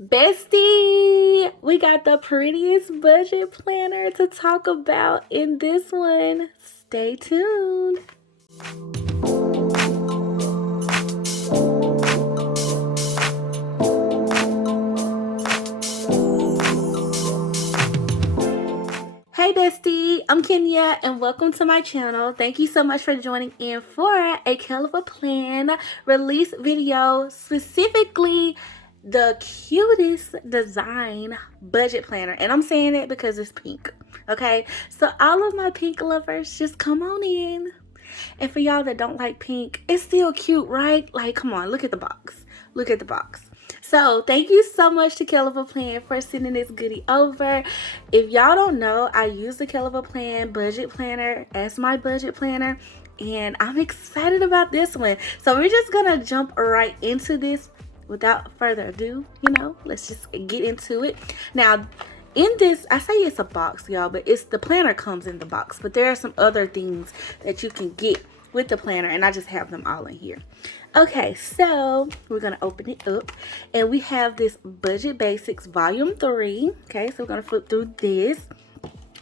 Bestie, we got the prettiest budget planner to talk about in this one. Stay tuned. Hey Bestie, I'm Kenya and welcome to my channel. Thank you so much for joining in for a KellofaPlan release video, specifically the cutest design budget planner. And I'm saying it because it's pink, okay? So all of my pink lovers, just come on in. And for y'all that don't like pink, it's still cute, right? Like, come on, look at the box. Look at the box. So thank you so much to KellofaPlan for sending this goodie over. If y'all don't know, I use the KellofaPlan budget planner as my budget planner, and I'm excited about this one. So we're just gonna jump right into this without further ado. Let's just get into it. Now, in this, I say it's a box, y'all, but it's the planner comes in the box, but there are some other things that you can get with the planner, and I just have them all in here. Okay, so we're gonna open it up, and we have this Budget Basics Volume 3. Okay, so we're gonna flip through this.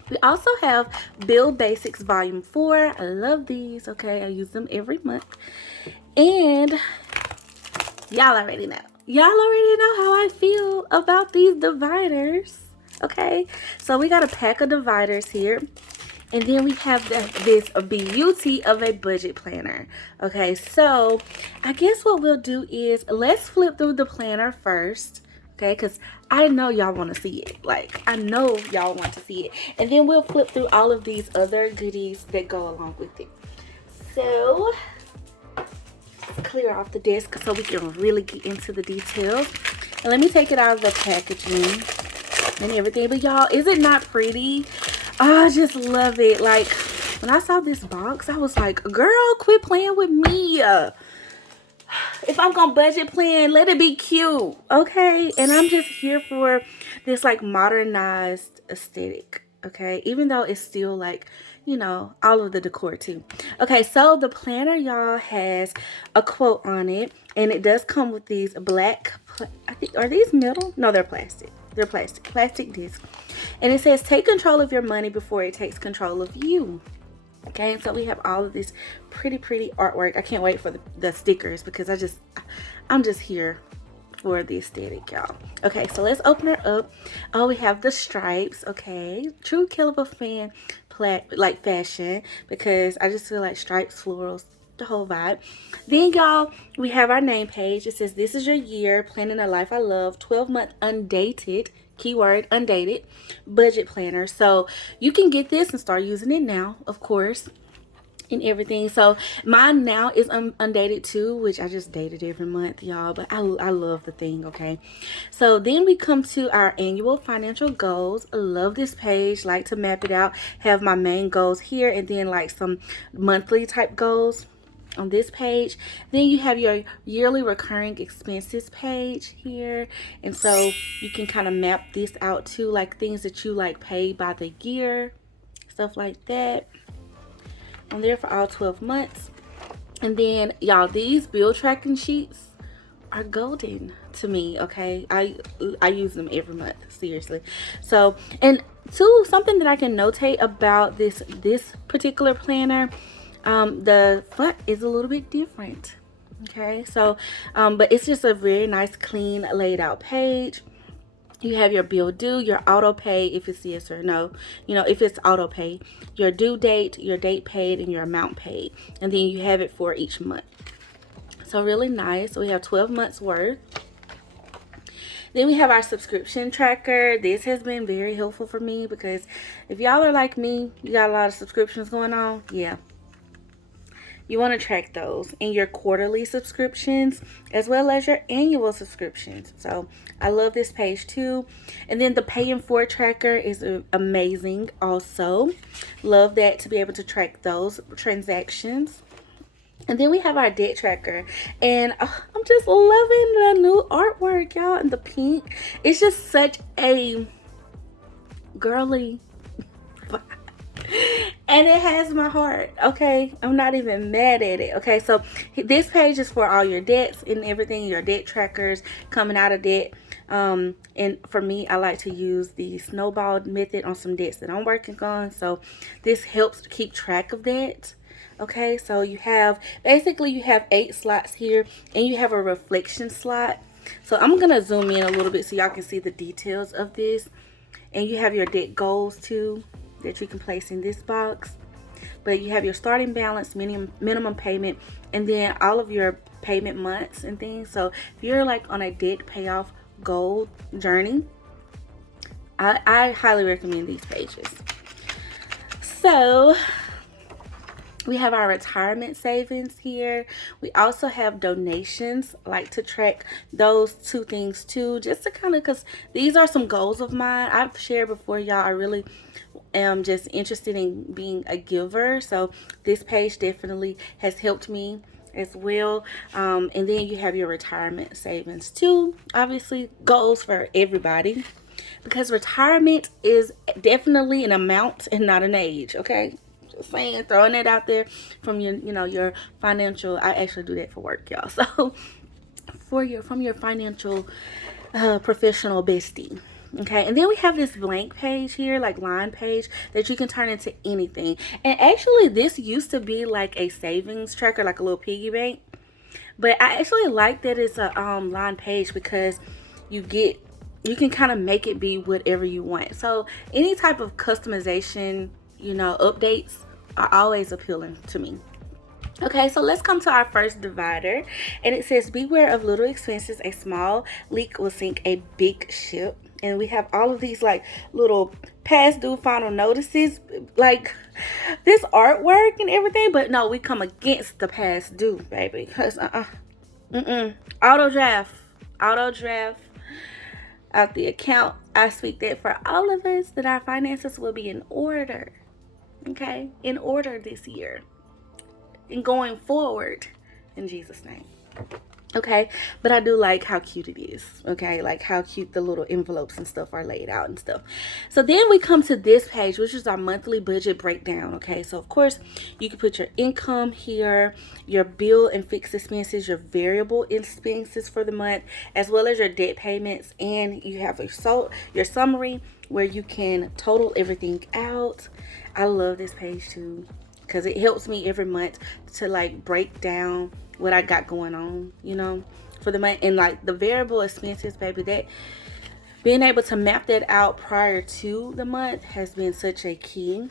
We also have Build Basics Volume 4. I love these. Okay, I use them every month. And y'all already know how I feel about these dividers. Okay, so we got a pack of dividers here. And then we have this beauty of a budget planner. Okay, so I guess what we'll do is let's flip through the planner first. Okay, because I know y'all want to see it. Like, I know y'all want to see it. And then we'll flip through all of these other goodies that go along with it. So, let's clear off the desk so we can really get into the details. And let me take it out of the packaging and everything. But y'all, is it not pretty? Oh, I just love it. Like, when I saw this box, I was like, girl, quit playing with me. If I'm gonna budget plan, let it be cute, okay? And I'm just here for this like modernized aesthetic, okay? Even though it's still like, all of the decor too. Okay, so the planner, y'all, has a quote on it, and it does come with these black, I think, are these metal? No, they're plastic. They're plastic discs. And it says, take control of your money before it takes control of you. Okay, and so we have all of this pretty artwork. I can't wait for the stickers because I'm just here for the aesthetic, y'all. Okay, so let's open her up. Oh, we have the stripes. Okay, true KellofaPlan like fashion, because I just feel like stripes, florals, the whole vibe. Then, y'all, we have our name page. It says, this is your year, planning a life I love, 12-month undated, keyword undated, budget planner. So you can get this and start using it now, of course, and everything. So mine now is undated too, which I just dated every month, y'all, but I love the thing. Okay, so then we come to our annual financial goals. I love this page. Like to map it out, have my main goals here, and then like some monthly type goals on this page. Then you have your yearly recurring expenses page here, and so you can kind of map this out too, like things that you like pay by the year, stuff like that, on there for all 12 months. And then, y'all, these bill tracking sheets are golden to me. Okay, I use them every month, seriously. So, and two, something that I can notate about this particular planner, the front is a little bit different. Okay, so but it's just a very nice, clean, laid out page. You have your bill due, your auto pay if it's yes or no, if it's auto pay, your due date, your date paid, and your amount paid, and then you have it for each month. So really nice. So we have 12 months worth. Then we have our subscription tracker. This has been very helpful for me because if y'all are like me, you got a lot of subscriptions going on. Yeah, you want to track those in your quarterly subscriptions as well as your annual subscriptions. So I love this page too. And then the pay in full tracker is amazing also. Love that, to be able to track those transactions. And then we have our debt tracker, and I'm just loving the new artwork, y'all, and the pink. It's just such a girly vibe. And it has my heart. Okay, I'm not even mad at it. Okay, so this page is for all your debts and everything, your debt trackers, coming out of debt, And for me, I like to use the snowball method on some debts that I'm working on. So this helps to keep track of that. Okay, so you have, basically you have 8 slots here, and you have a reflection slot. So I'm going to zoom in a little bit so y'all can see the details of this. And you have your debt goals too that you can place in this box. But you have your starting balance, minimum payment, and then all of your payment months and things. So if you're like on a debt payoff goal journey, I highly recommend these pages. So we have our retirement savings here. We also have donations. I like to track those 2 things too, just to kind of, because these are some goals of mine. I've shared before, y'all. I really am just interested in being a giver. So this page definitely has helped me as well. And then you have your retirement savings too. Obviously, goals for everybody, because retirement is definitely an amount and not an age. Okay, just saying, throwing it out there from your, your financial. I actually do that for work, y'all. So from your financial professional bestie. Okay, and then we have this blank page here, like line page, that you can turn into anything. And actually, this used to be like a savings tracker, like a little piggy bank. But I actually like that it's a line page, because you can kind of make it be whatever you want. So any type of customization, updates are always appealing to me. Okay, so let's come to our first divider, and it says, beware of little expenses. A small leak will sink a big ship. And we have all of these like little past due final notices, like this artwork and everything. But no, we come against the past due, baby, because auto draft out the account. I speak that for all of us, that our finances will be in order. Okay, in order this year and going forward, in Jesus' name. Okay, but I do like how cute it is. Okay, like how cute the little envelopes and stuff are laid out and stuff. So then we come to this page, which is our monthly budget breakdown. Okay, so of course you can put your income here, your bill and fixed expenses, your variable expenses for the month, as well as your debt payments, and you have your summary where you can total everything out. I love this page too, because it helps me every month to like break down what I got going on, for the month. And like the variable expenses, baby, that being able to map that out prior to the month has been such a key.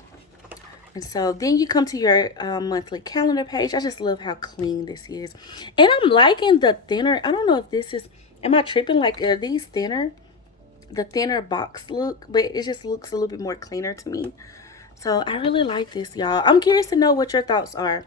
And so then you come to your monthly calendar page. I just love how clean this is. And I'm liking the thinner, I don't know if this is, am I tripping? Like, are these thinner? The thinner box look, but it just looks a little bit more cleaner to me. So I really like this, y'all. I'm curious to know what your thoughts are.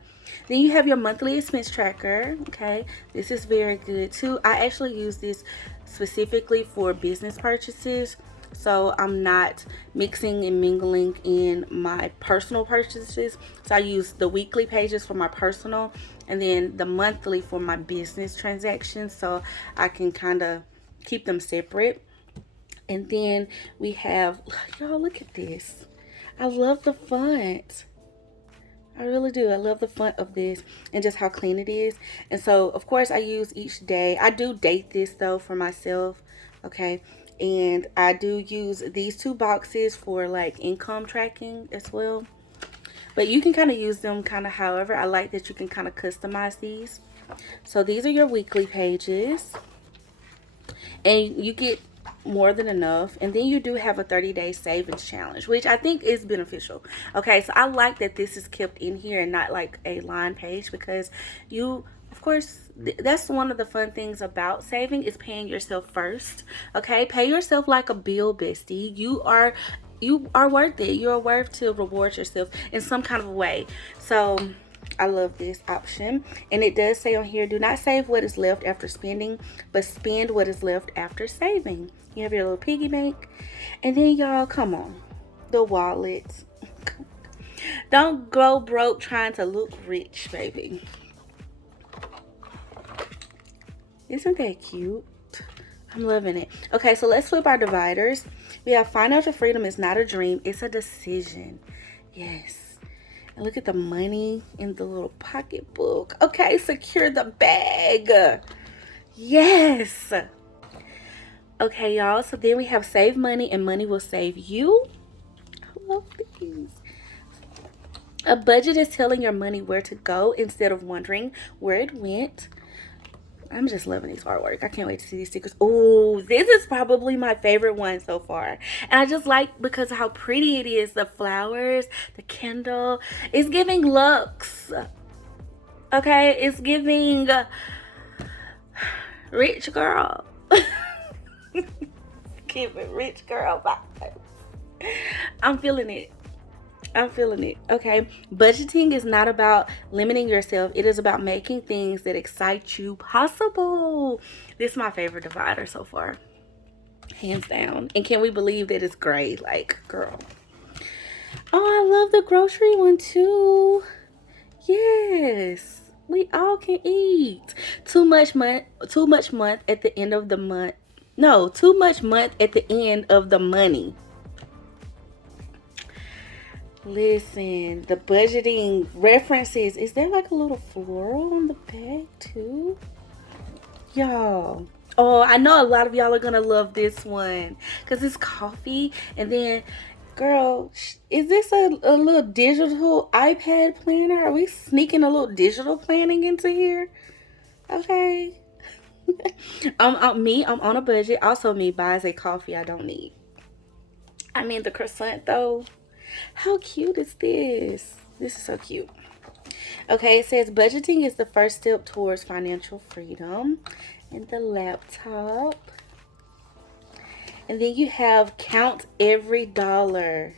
Then you have your monthly expense tracker. Okay, this is very good too. I actually use this specifically for business purchases, so I'm not mixing and mingling in my personal purchases. So I use the weekly pages for my personal, and then the monthly for my business transactions, so I can kind of keep them separate. And then we have, y'all, look at this. I love the font. I really do. I love the font of this and just how clean it is. And so, of course, I use each day. I do date this, though, for myself. Okay. And I do use these 2 boxes for, like, income tracking as well. But you can kind of use them kind of however. I like that you can kind of customize these. So, these are your weekly pages. And you get more than enough. And then you do have a 30-day savings challenge, which I think is beneficial. Okay, so I like that this is kept in here and not like a line page, because you, of course, that's one of the fun things about saving, is paying yourself first. Okay, pay yourself like a bill, bestie. You are worth it. You are worth to reward yourself in some kind of way. So I love this option. And it does say on here, do not save what is left after spending, but spend what is left after saving. You have your little piggy bank. And then, y'all, come on, the wallet. Don't go broke trying to look rich, baby. Isn't that cute? I'm loving it. Okay, so let's flip our dividers. We have financial freedom is not a dream, it's a decision. Yes. And look at the money in the little pocketbook. Okay, secure the bag. Yes. Okay, y'all. So then we have save money and money will save you. I love these. A budget is telling your money where to go instead of wondering where it went. I'm just loving these artwork. I can't wait to see these stickers. Oh, this is probably my favorite one so far. And I just like because of how pretty it is. The flowers, the candle. It's giving looks. Okay, it's giving rich girl. Giving rich girl vibes. I'm feeling it. I'm feeling it. Okay. Budgeting is not about limiting yourself. It is about making things that excite you possible. This is my favorite divider so far. Hands down. And can we believe that it's gray? Like, girl. Oh, I love the grocery one too. Yes. We all can eat. Too much month at the end of the month. No, too much month at the end of the money. Listen, the budgeting references. Is there like a little floral on the back too? Y'all. Oh, I know a lot of y'all are going to love this one. Because it's coffee. And then, girl, is this a little digital iPad planner? Are we sneaking a little digital planning into here? Okay. I'm on a budget. Also, me buys a coffee I don't need. I mean, the croissant though. How cute is this? This is so cute. Okay, it says budgeting is the first step towards financial freedom. And the laptop. And then you have count every dollar.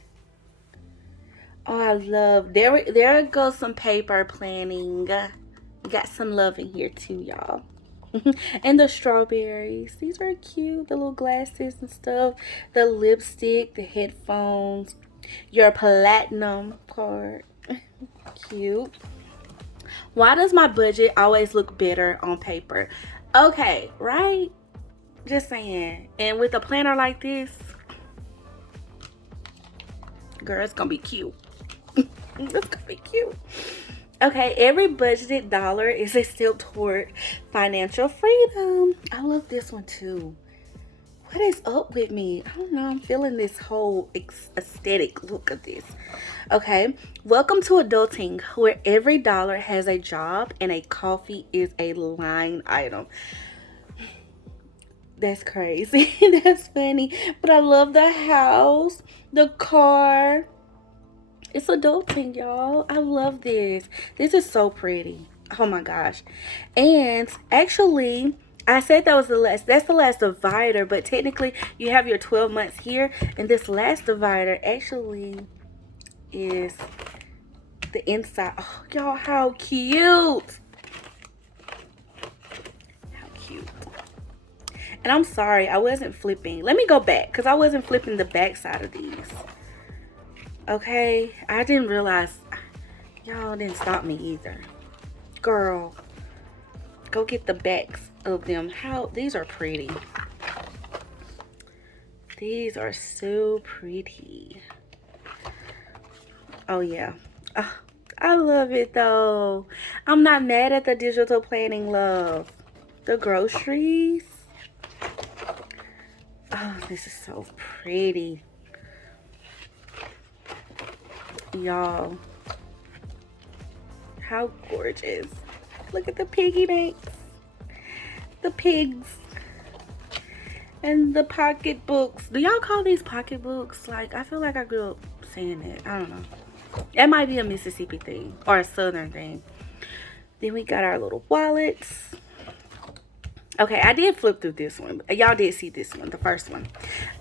Oh, I love. There goes some paper planning. We got some love in here too, y'all. And the strawberries. These are cute. The little glasses and stuff. The lipstick, the headphones. Your platinum card. Cute. Why does my budget always look better on paper? Okay, right? Just saying. And with a planner like this, girl, it's gonna be cute. It's gonna be cute. Okay, every budgeted dollar is a step toward financial freedom. I love this one too. What is up with me? I don't know. I'm feeling this whole aesthetic look of this. Okay. Welcome to adulting, where every dollar has a job and a coffee is a line item. That's crazy. That's funny. But I love the house, the car. It's adulting, y'all. I love this. This is so pretty. Oh my gosh. And actually, I said that was the last. That's the last divider, but technically you have your 12 months here, and this last divider actually is the inside. Oh, y'all, how cute. How cute. And I'm sorry, I wasn't flipping. Let me go back, because I wasn't flipping the back side of these. Okay, I didn't realize. Y'all didn't stop me either. Girl, go get the backs of them. How these are pretty. These are so pretty. Oh yeah. I love it though. I'm not mad at the digital planning, love. The groceries. Oh, this is so pretty. Y'all. How gorgeous. Look at the piggy banks. The pigs. And the pocketbooks. Do y'all call these pocketbooks? Like, I feel like I grew up saying it. I don't know. That might be a Mississippi thing. Or a Southern thing. Then we got our little wallets. Okay, I did flip through this one. Y'all did see this one, the first one.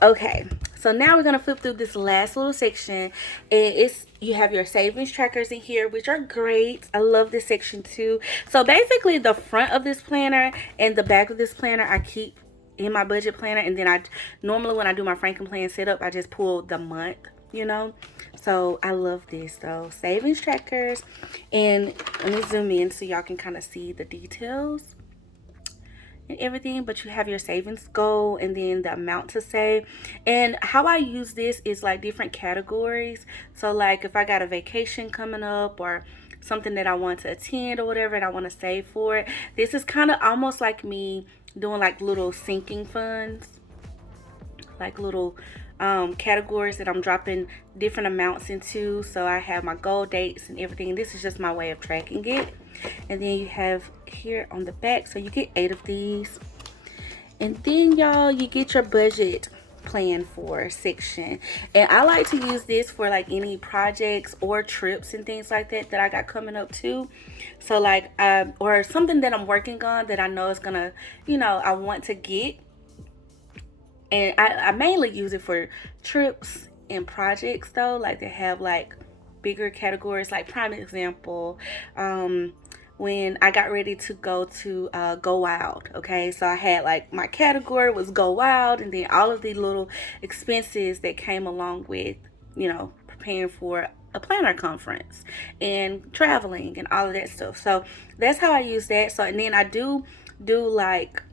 Okay, so now we're going to flip through this last little section. And you have your savings trackers in here, which are great. I love this section too. So basically, the front of this planner and the back of this planner, I keep in my budget planner. And then normally when I do my Franklin plan setup, I just pull the month, you know. So I love this though. Savings trackers. And let me zoom in so y'all can kind of see the details and everything. But you have your savings goal and then the amount to save. And how I use this is like different categories. So like if I got a vacation coming up or something that I want to attend or whatever and I want to save for it, this is kind of almost like me doing like little sinking funds. like little categories that I'm dropping different amounts into. So I have my goal dates and everything. This is just my way of tracking it. And then you have here on the back, so you get 8 of these. And then y'all, you get your budget plan for section, and I like to use this for like any projects or trips and things like that I got coming up too. So like or something that I'm working on that I know is gonna, you know, I want to get. And I mainly use it for trips and projects though, like they have like bigger categories. Like prime example, when I got ready to go to Go Wild, okay, so I had like my category was Go Wild, and then all of the little expenses that came along with, you know, preparing for a planner conference and traveling and all of that stuff. So that's how I use that. So and then I do like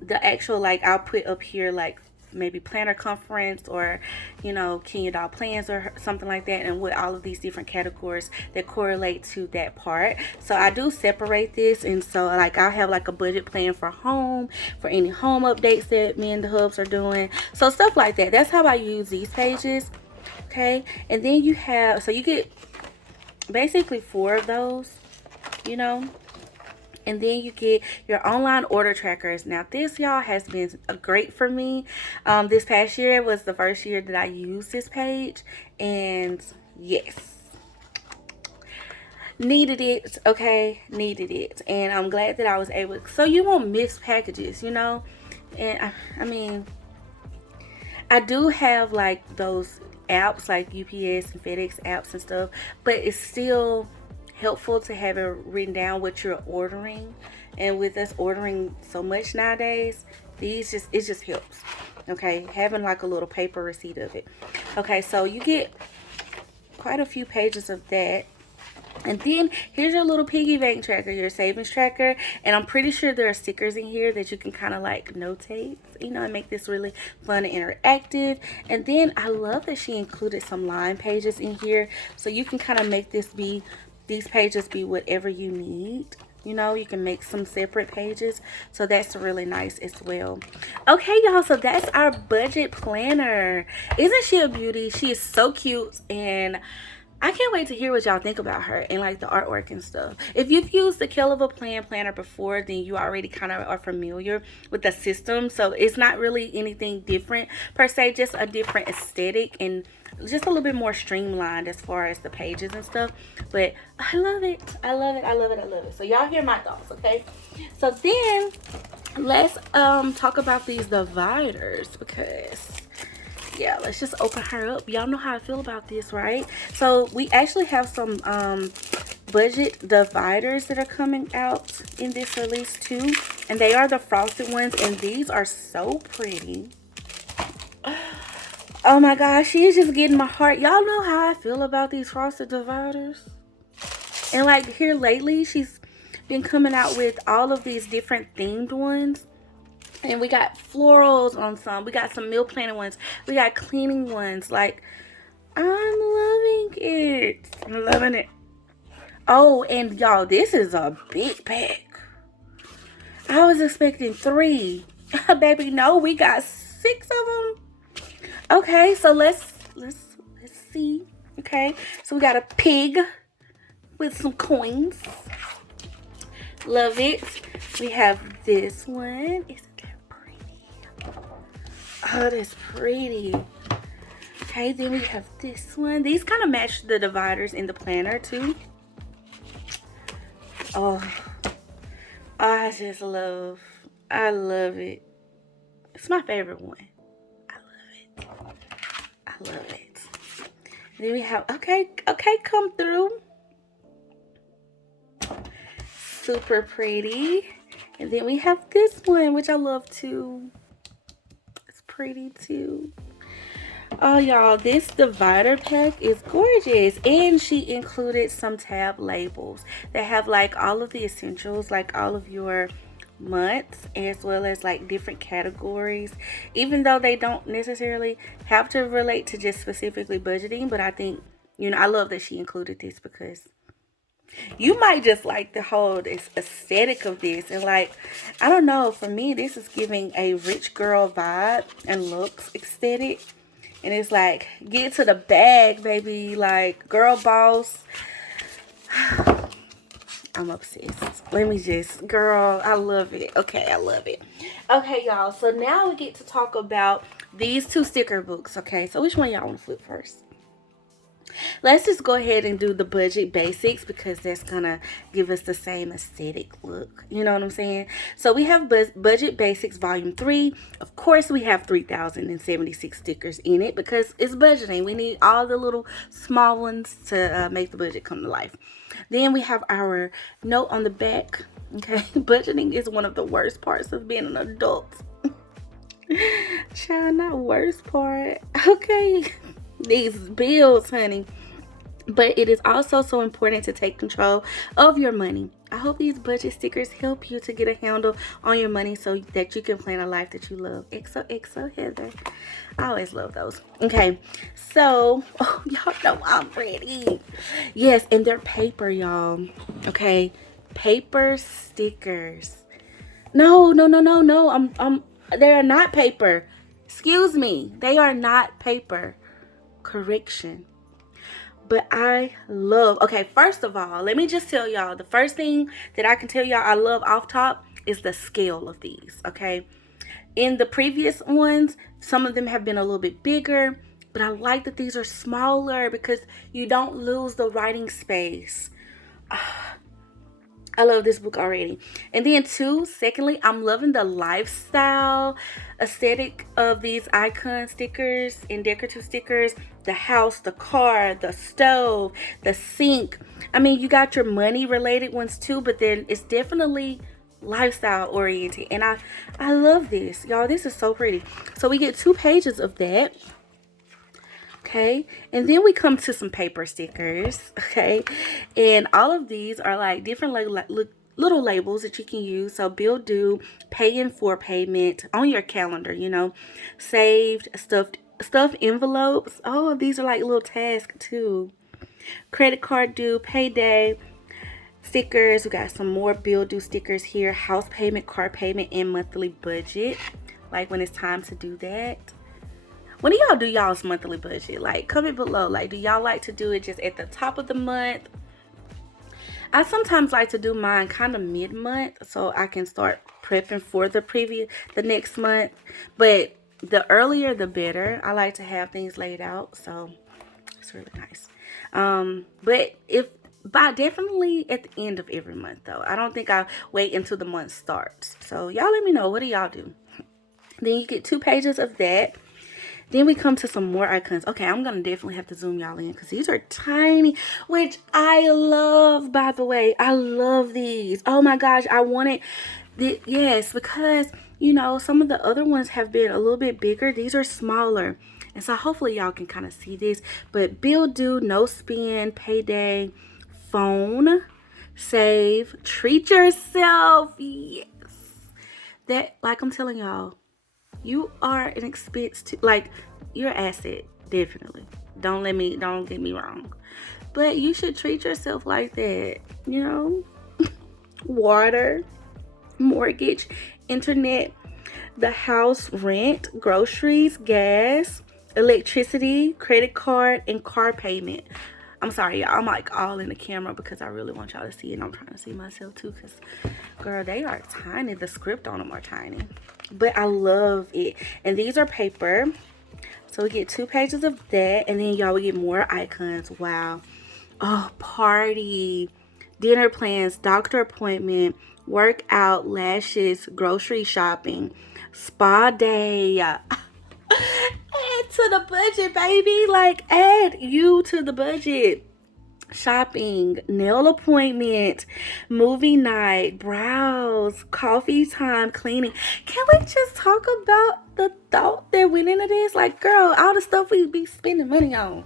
the actual, like I'll put up here like maybe planner conference, or you know, Kenya Doll plans or something like that, and with all of these different categories that correlate to that part. So I do separate this, and so like I'll have like a budget plan for home, for any home updates that me and the hubs are doing, so stuff like that. That's how I use these pages. Okay, and then you have, so you get basically 4 of those, you know. And then you get your online order trackers. Now this, y'all, has been great for me. This past year was the first year that I used this page, and yes, needed it. Okay, needed it, and I'm glad that I was able, so you won't miss packages, you know. And I mean, I do have like those apps like UPS and FedEx apps and stuff, but it's still helpful to have it written down what you're ordering. And with us ordering so much nowadays, it just helps. Okay, having like a little paper receipt of it. Okay, so you get quite a few pages of that. And then here's your little piggy bank tracker, your savings tracker. And I'm pretty sure there are stickers in here that you can kind of like notate, you know, and make this really fun and interactive. And then I love that she included some line pages in here, so you can kind of make these pages be whatever you need. You know, you can make some separate pages, so that's really nice as well. Okay, y'all, so that's our budget planner. Isn't she a beauty? She is so cute, and I can't wait to hear what y'all think about her and like the artwork and stuff. If you've used the KellofaPlan planner before, then you already kind of are familiar with the system. So it's not really anything different per se, just a different aesthetic and just a little bit more streamlined as far as the pages and stuff. But I love it. I love it. I love it. I love it. So y'all hear my thoughts, okay? So then let's talk about these dividers, because yeah, let's just open her up. Y'all know how I feel about this, right? So we actually have some budget dividers that are coming out in this release too, and they are the frosted ones, and these are so pretty. Oh my gosh, she is just getting my heart. Y'all know how I feel about these frosted dividers. And like here lately, she's been coming out with all of these different themed ones. And we got florals on some. We got some meal planning ones. We got cleaning ones. Like, I'm loving it. I'm loving it. Oh, and y'all, this is a big pack. I was expecting 3. Baby, no, we got 6 of them. Okay, so let's see. Okay, so we got a pig with some coins. Love it. We have this one. Oh, that's pretty. Okay, then we have this one. These kind of match the dividers in the planner too. Oh, I love it. It's my favorite one. I love it. And then we have, okay, come through. Super pretty. And then we have this one, which I love too. Pretty too. Oh y'all, this divider pack is gorgeous, and she included some tab labels that have like all of the essentials, like all of your months, as well as like different categories, even though they don't necessarily have to relate to just specifically budgeting. But I think, you know, I love that she included this because You might just like the whole aesthetic of this. And like, I don't know, for me, this is giving a rich girl vibe and looks aesthetic. And it's like, get to the bag, baby. Like, girl boss. I'm obsessed. Let me just, girl, I love it. Okay, I love it. Okay, y'all. So now we get to talk about these two sticker books. Okay, so which one y'all want to flip first? Let's just go ahead and do the budget basics because that's gonna give us the same aesthetic look. You know what I'm saying? So we have budget basics volume 3. Of course, we have 3,076 stickers in it because it's budgeting. We need all the little small ones to make the budget come to life. Then we have our note on the back. Okay, budgeting is one of the worst parts of being an adult. Child, not worst part. Okay. These bills, honey. But it is also so important to take control of your money. I hope these budget stickers help you to get a handle on your money so that you can plan a life that you love. XOXO Heather. I always love those. Okay, so y'all know I'm ready. Yes, and they're paper, y'all. Okay, paper stickers. No. They are not paper. Excuse me. They are not paper. Correction. But I love, okay, first of all, let me just tell y'all, the first thing that I can tell y'all I love off top is the scale of these. Okay, in the previous ones, some of them have been a little bit bigger, but I like that these are smaller because you don't lose the writing space. I love this book already. And then secondly, I'm loving the lifestyle aesthetic of these icon stickers and decorative stickers. The house, the car, the stove, the sink. I mean, you got your money related ones too, but then it's definitely lifestyle oriented. And I love this. Y'all, this is so pretty. So we get 2 pages of that. Okay, and then we come to some paper stickers. Okay, and all of these are like different little labels that you can use. So bill due, pay in for payment on your calendar, you know, saved, stuffed envelopes. Oh, these are like little tasks too. Credit card due, payday stickers. We got some more bill due stickers here. House payment, car payment, and monthly budget. Like when it's time to do that. When do y'all do y'all's monthly budget? Like, comment below. Like, do y'all like to do it just at the top of the month? I sometimes like to do mine kind of mid-month so I can start prepping for the next month. But the earlier, the better. I like to have things laid out, so it's really nice. But definitely at the end of every month, though. I don't think I wait until the month starts. So y'all let me know. What do y'all do? Then you get 2 pages of that. Then we come to some more icons. Okay, I'm going to definitely have to zoom y'all in because these are tiny, which I love, by the way. I love these. Oh my gosh, I wanted yes, because, you know, some of the other ones have been a little bit bigger. These are smaller. And so hopefully y'all can kind of see this. But bill due, no spend, payday, phone, save, treat yourself. Yes. That, like I'm telling y'all, you are an expense to, like, you're an asset, definitely. Don't get me wrong. But you should treat yourself like that, you know? Water, mortgage, internet, the house rent, groceries, gas, electricity, credit card, and car payment. I'm sorry, y'all. I'm like all in the camera because I really want y'all to see it. And I'm trying to see myself too because, girl, they are tiny. The script on them are tiny. But I love it. And these are paper. So we get 2 pages of that. And then y'all, we get more icons. Wow. Oh, party, dinner plans, doctor appointment, workout, lashes, grocery shopping, spa day. Add to the budget, baby. Like, add you to the budget. Shopping, nail appointment, movie night, brows, coffee time, cleaning. Can we just talk about the thought that went into this? Like, girl, all the stuff we be spending money on.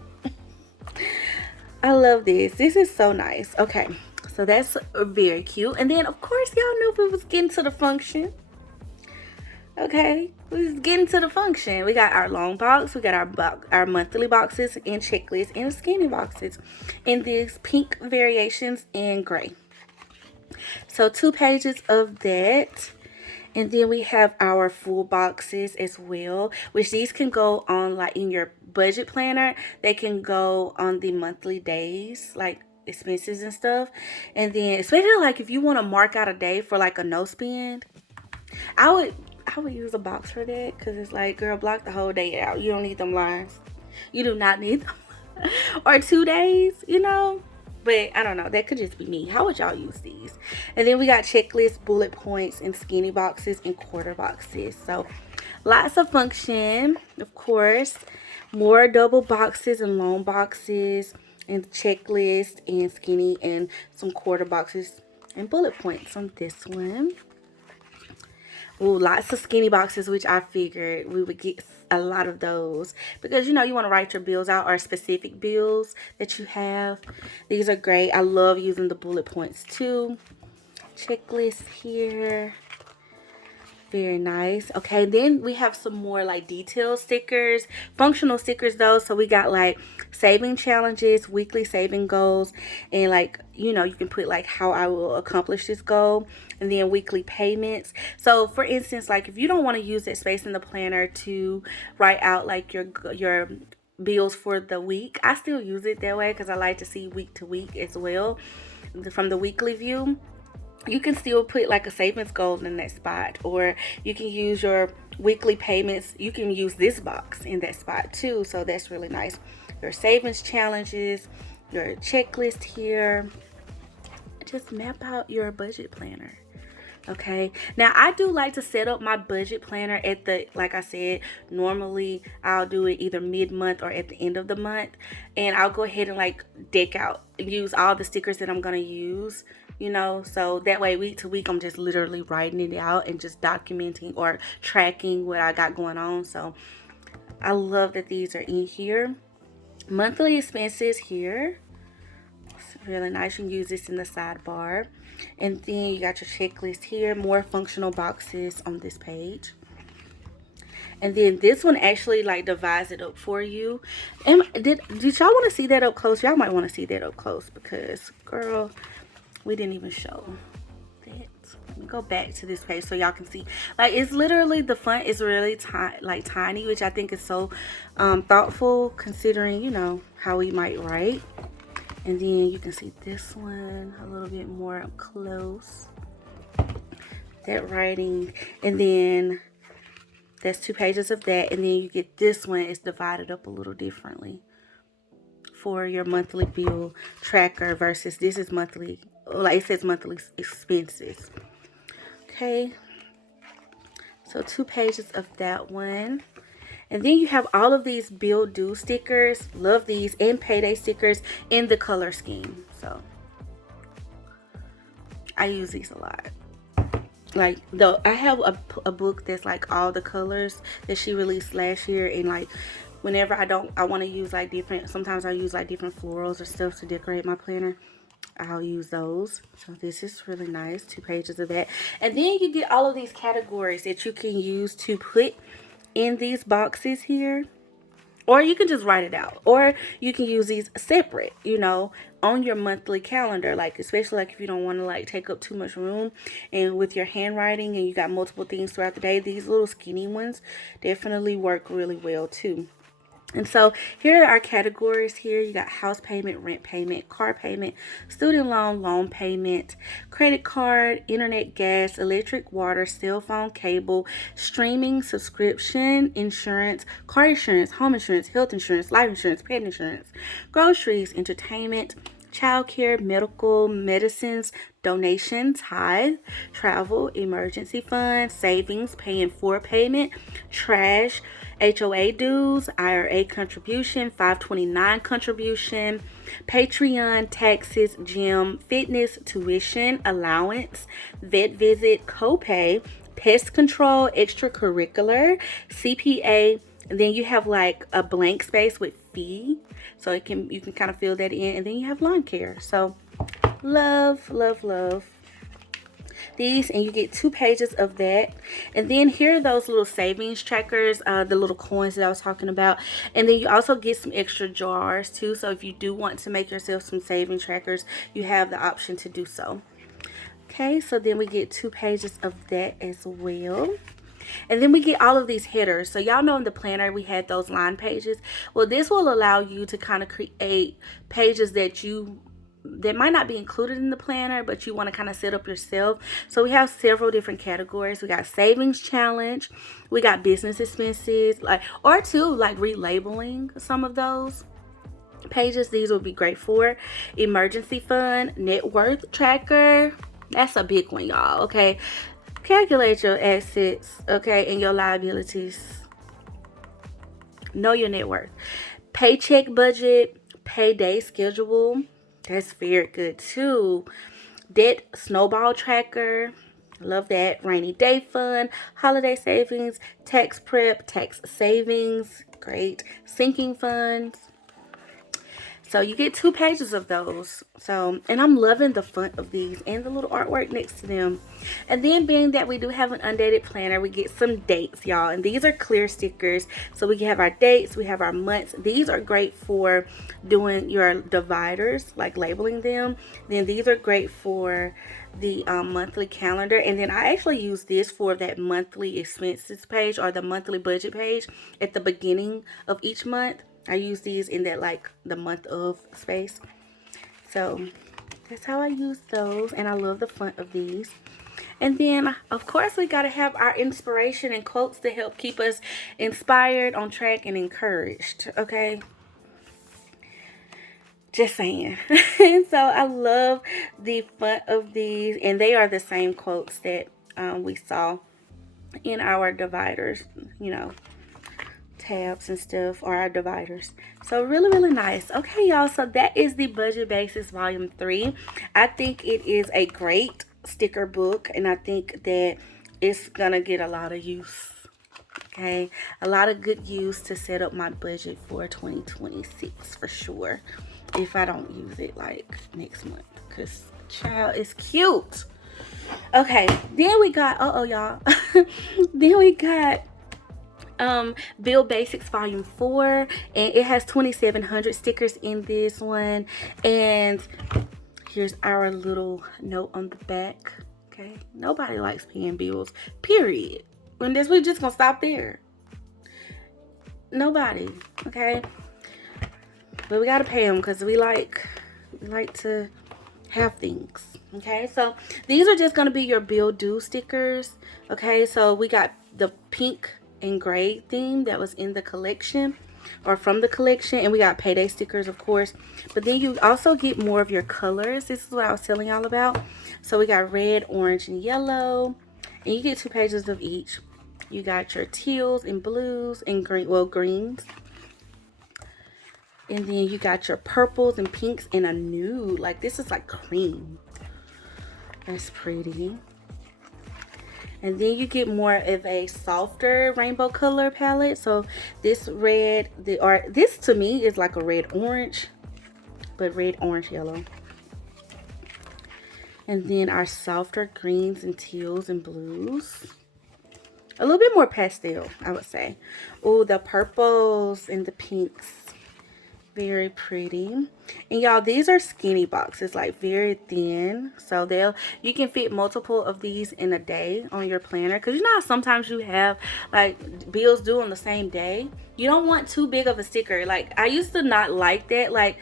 I love this. This is so nice. Okay, so that's very cute. And then, of course, y'all knew we was getting to the function. Okay, let's get into the function. We got our long box, we got our monthly boxes and checklists and skinny boxes in these pink variations and gray. So 2 pages of that. And then we have our full boxes as well, which these can go on like in your budget planner. They can go on the monthly days, like expenses and stuff. And then especially like if you want to mark out a day for like a no spend, I would use a box for that, because it's like, girl, block the whole day out. You don't need them lines. You do not need them. Or 2 days, you know. But I don't know, that could just be me. How would y'all use these? And then we got checklists, bullet points, and skinny boxes and quarter boxes. So lots of function, of course. More double boxes and long boxes and checklist and skinny and some quarter boxes and bullet points on this one. Ooh, lots of skinny boxes, which I figured we would get a lot of those, because you know you want to write your bills out, or specific bills that you have. These are great. I love using the bullet points too. Checklist here. Very nice. Okay, then we have some more like detail stickers, functional stickers though. So we got like saving challenges, weekly saving goals, and like, you know, you can put like how I will accomplish this goal, and then weekly payments. So for instance, like if you don't want to use that space in the planner to write out like your bills for the week, I still use it that way because I like to see week to week as well from the weekly view. You can still put like a savings goal in that spot, or you can use your weekly payments. You can use this box in that spot too, so that's really nice. Your savings challenges, your checklist here. Just map out your budget planner. Okay, now I do like to set up my budget planner at the, like I said, normally I'll do it either mid-month or at the end of the month, and I'll go ahead and like deck out, use all the stickers that I'm gonna use, you know, so that way week to week I'm just literally writing it out and just documenting or tracking what I got going on. So I love that these are in here. Monthly expenses here. It's really nice. You can use this in the sidebar. And then you got your checklist here. More functional boxes on this page. And then this one actually like divides it up for you. And did y'all want to see that up close? Y'all might want to see that up close, because girl, we didn't even show that. Let me go back to this page so y'all can see. Like, it's literally, the font is really tiny, which I think is so thoughtful, considering, you know, how we might write. And then you can see this one a little bit more up close. That writing. And then that's 2 pages of that. And then you get this one. It's divided up a little differently for your monthly bill tracker versus this is monthly. Like it says monthly expenses. Okay. So 2 pages of that one. And then you have all of these bill due stickers. Love these. And payday stickers in the color scheme. So I use these a lot. Like, though, I have a book that's like all the colors that she released last year. And like, whenever I want to use like different, sometimes I use like different florals or stuff to decorate my planner, I'll use those. So this is really nice. 2 pages of that. And then you get all of these categories that you can use to put in these boxes here, or you can just write it out, or you can use these separate, you know, on your monthly calendar, like especially like if you don't want to like take up too much room and with your handwriting and you got multiple things throughout the day. These little skinny ones definitely work really well too. And so here are our categories here. You got house payment, rent payment, car payment, student loan, loan payment, credit card, internet, gas, electric, water, cell phone, cable, streaming, subscription, insurance, car insurance, home insurance, health insurance, life insurance, pet insurance, groceries, entertainment, childcare, medical, medicines, donations, tithe, travel, emergency fund, savings, paying for payment, trash, HOA dues, IRA contribution, 529 contribution, Patreon, taxes, gym, fitness, tuition, allowance, vet visit, copay, pest control, extracurricular, CPA. And then you have like a blank space with fee, so you can kind of fill that in. And then you have lawn care. So love, love, love. these, and you get 2 pages of that. And then here are those little savings trackers, the little coins that I was talking about. And then you also get some extra jars too, so if you do want to make yourself some saving trackers, you have the option to do so. Okay, so then we get 2 pages of that as well. And then we get all of these headers. So y'all know in the planner we had those line pages. Well, this will allow you to kind of create pages that might not be included in the planner, but you want to kind of set up yourself. So we have several different categories. We got savings challenge, we got business expenses, like relabeling some of those pages. These would be great for emergency fund, net worth tracker. That's a big one, y'all. Okay, calculate your assets, okay, and your liabilities. Know your net worth. Paycheck budget, payday schedule. That's very good too. Debt snowball tracker. Love that. Rainy day fund, holiday savings, tax prep, tax savings. Great. Sinking funds. So you get 2 pages of those. So, and I'm loving the font of these and the little artwork next to them. And then being that we do have an undated planner, we get some dates, y'all. And these are clear stickers. So we can have our dates, we have our months. These are great for doing your dividers, like labeling them. Then these are great for the monthly calendar. And then I actually use this for that monthly expenses page or the monthly budget page at the beginning of each month. I use these in that like the month of space. So that's how I use those, and I love the font of these. And then of course we got to have our inspiration and quotes to help keep us inspired, on track, and encouraged. Okay, just saying. And so I love the font of these, and they are the same quotes that we saw in our dividers, you know, tabs and stuff, or our dividers. So really nice. Okay, y'all, so that is the Budget Basics Volume 3. I think it is a great sticker book, and I think that it's gonna get a lot of use. Okay, a lot of good use to set up my budget for 2026 for sure, if I don't use it like next month, because child is cute. Okay, then we got y'all. Then we got Bill Basics Volume 4, and it has 2,700 stickers in this one. And here's our little note on the back. Okay, nobody likes paying bills, period. When this, we're just gonna stop there. Nobody. Okay, but we gotta pay them because we like to have things. Okay, so these are just gonna be your bill due stickers. Okay, so we got the pink and gray theme that was in the collection, or from the collection, and we got payday stickers, of course. But then you also get more of your colors. This is what I was telling y'all about. So we got red, orange, and yellow, and you get 2 pages of each. You got your teals and blues and green, well, greens. And then you got your purples and pinks and a nude. Like, this is like cream. That's pretty. And then you get more of a softer rainbow color palette. So this red, this to me is like a red orange, but red orange yellow. And then our softer greens and teals and blues. A little bit more pastel, I would say. Oh, the purples and the pinks. Very pretty. And y'all, these are skinny boxes, like very thin, so you can fit multiple of these in a day on your planner, because you know how sometimes you have like bills due on the same day. You don't want too big of a sticker. Like, I used to not like that. Like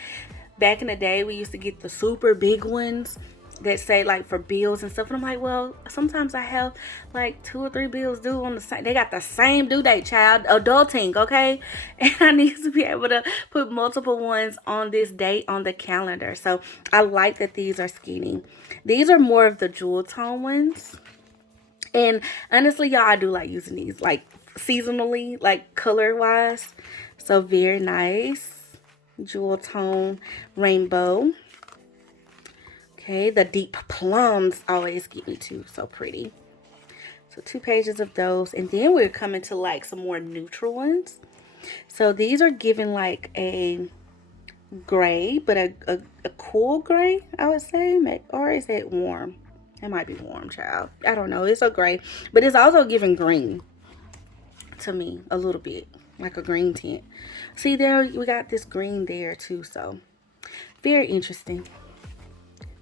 back in the day, we used to get the super big ones that say like for bills and stuff, and I'm like, well, sometimes I have like 2 or 3 bills due on the same, they got the same due date, child, adulting, okay? And I need to be able to put multiple ones on this date on the calendar. So I like that these are skinny. These are more of the jewel tone ones, and honestly, y'all, I do like using these like seasonally, like color wise. So very nice jewel tone rainbow. Okay, the deep plums always get me too. So pretty. So 2 pages of those. And then we're coming to like some more neutral ones. So these are giving like a gray, but a cool gray, I would say. Or is it warm? It might be warm, child. I don't know. It's a gray, but it's also giving green to me a little bit, like a green tint. See there, we got this green there too, so very interesting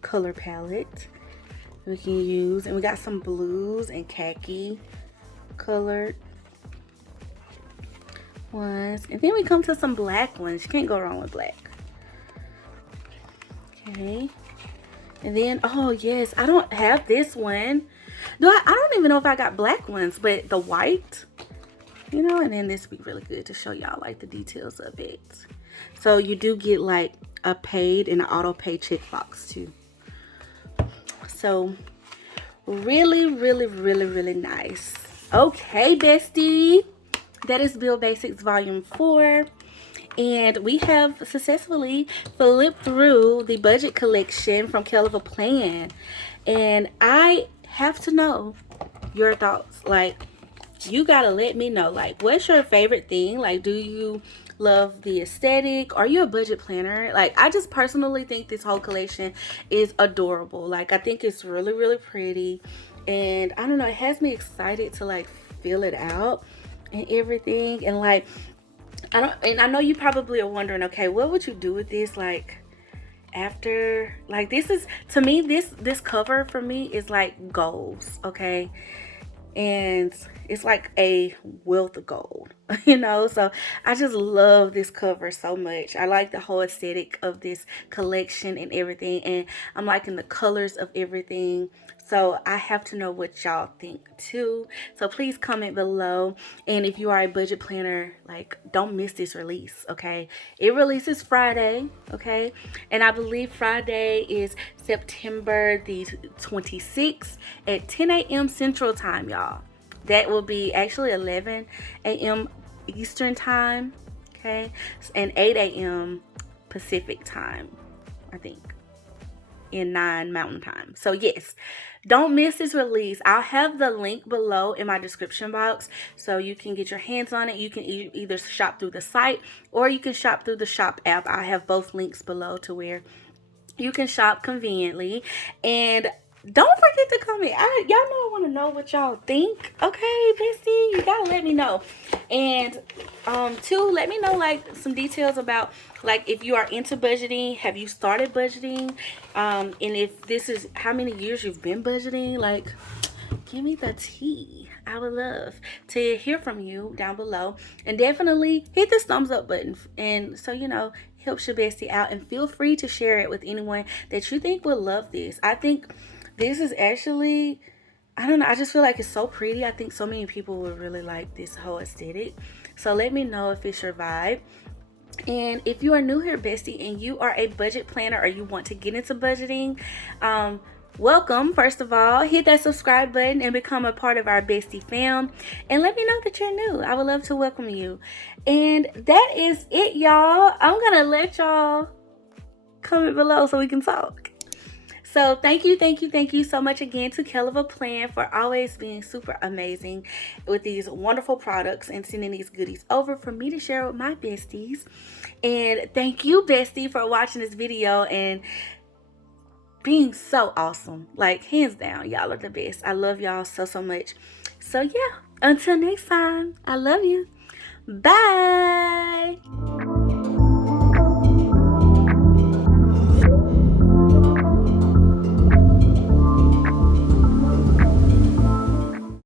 color palette we can use. And we got some blues and khaki colored ones, and then we come to some black ones. You can't go wrong with black. Okay, and then, oh yes, I don't have this one. I don't even know if I got black ones, but the white, you know. And then this would be really good to show y'all like the details of it. So you do get like a paid and an auto pay checkbox too. So really, really, really, really nice. Okay, bestie, that is Build Basics Volume 4. And we have successfully flipped through the budget collection from KellofaPlan. And I have to know your thoughts. Like, you gotta let me know, like, what's your favorite thing? Like, do you love the aesthetic? Are you a budget planner? Like, I just personally think this whole collection is adorable. Like, I think it's really, really pretty. And I don't know, it has me excited to like fill it out and everything. And like, I know you probably are wondering, okay, what would you do with this like after, like, this is, to me, this cover for me is like goals, okay? And it's like a wealth of gold, you know. So I just love this cover so much. I like the whole aesthetic of this collection and everything, and I'm liking the colors of everything. So I have to know what y'all think too. So please comment below. And if you are a budget planner, like, don't miss this release, okay? It releases Friday, okay? And I believe Friday is September the 26th at 10 a.m. Central Time, y'all. That will be actually 11 a.m. Eastern Time, okay? And 8 a.m. Pacific Time, I think. In 9 Mountain Time. So yes, don't miss this release. I'll have the link below in my description box so you can get your hands on it. You can either shop through the site or you can shop through the shop app. I have both links below to where you can shop conveniently. And don't forget to comment. Y'all know I want to know what y'all think. Okay, bestie, you gotta let me know. And too, let me know like some details about like if you are into budgeting. Have you started budgeting? And if this is how many years you've been budgeting, like, give me the tea. I would love to hear from you down below. And definitely hit this thumbs up button, and so you know, helps your bestie out. And feel free to share it with anyone that you think will love this. I think this is actually, I don't know, I just feel like it's so pretty. I think so many people would really like this whole aesthetic. So let me know if it's your vibe. And if you are new here, bestie, and you are a budget planner or you want to get into budgeting, welcome. First of all, hit that subscribe button and become a part of our bestie fam, and let me know that you're new. I would love to welcome you. And that is it, y'all. I'm gonna let y'all comment below so we can talk. So thank you so much again to KellofaPlan for always being super amazing with these wonderful products and sending these goodies over for me to share with my besties. And thank you, bestie, for watching this video and being so awesome. Like, hands down, y'all are the best. I love y'all so much. So yeah, until next time, I love you. Bye.